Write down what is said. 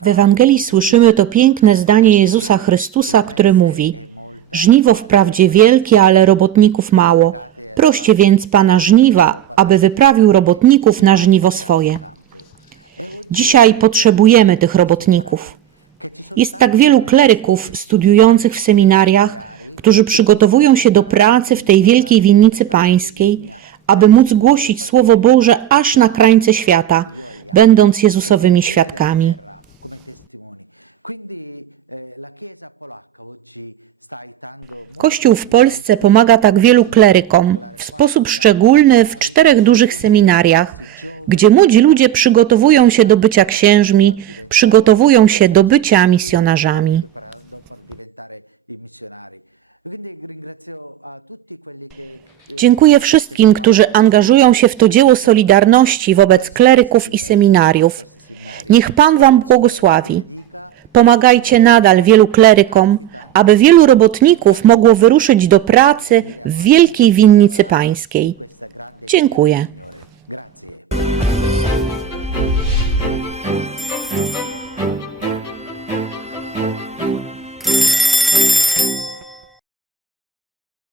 W Ewangelii słyszymy to piękne zdanie Jezusa Chrystusa, które mówi: Żniwo wprawdzie wielkie, ale robotników mało. Proście więc Pana żniwa, aby wyprawił robotników na żniwo swoje. Dzisiaj potrzebujemy tych robotników. Jest tak wielu kleryków studiujących w seminariach, którzy przygotowują się do pracy w tej wielkiej winnicy pańskiej, aby móc głosić Słowo Boże aż na krańce świata, będąc Jezusowymi świadkami. Kościół w Polsce pomaga tak wielu klerykom, w sposób szczególny w czterech dużych seminariach, gdzie młodzi ludzie przygotowują się do bycia księżmi, przygotowują się do bycia misjonarzami. Dziękuję wszystkim, którzy angażują się w to dzieło solidarności wobec kleryków i seminariów. Niech Pan Wam błogosławi. Pomagajcie nadal wielu klerykom, aby wielu robotników mogło wyruszyć do pracy w wielkiej winnicy pańskiej. Dziękuję.